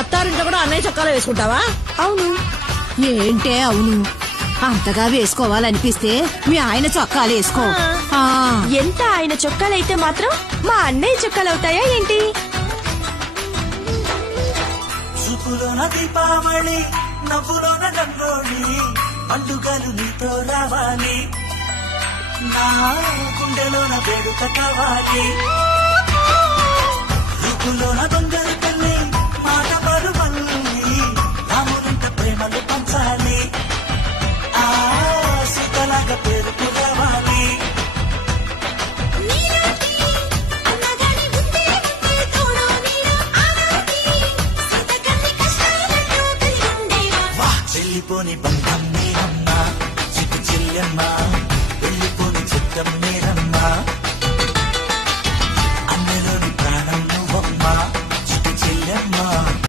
అత్తారింట్లో కూడా అన్నయ్య చొక్కాలు వేసుకుంటావా? అవును. ఏంటే అవును? అంతగా వేసుకోవాలనిపిస్తే మీ ఆయన చొక్కాలు వేసుకో. ఎంత ఆయన చొక్కాలైతే మాత్రం మా అన్నయ్య చొక్కాలవుతాయా ఏంటి? చూపులోన దీపావళి, నవ్వులోన రంగోళి, పండుగలు నీతో రావాలి, నా గుండెలోన వేడుక కావాలి. రూపులోన దొంగలు తల్లి, మాట పరువల్లి, రామునింట ప్రేమలు పంచాలి, ఆ సీతలాగా పేరుకు రావాలి. వెళ్ళిపోని బంధం నీ అమ్మ, చిక్కు చెల్లెమ్మ, వెళ్ళిపోని చిత్తం నీ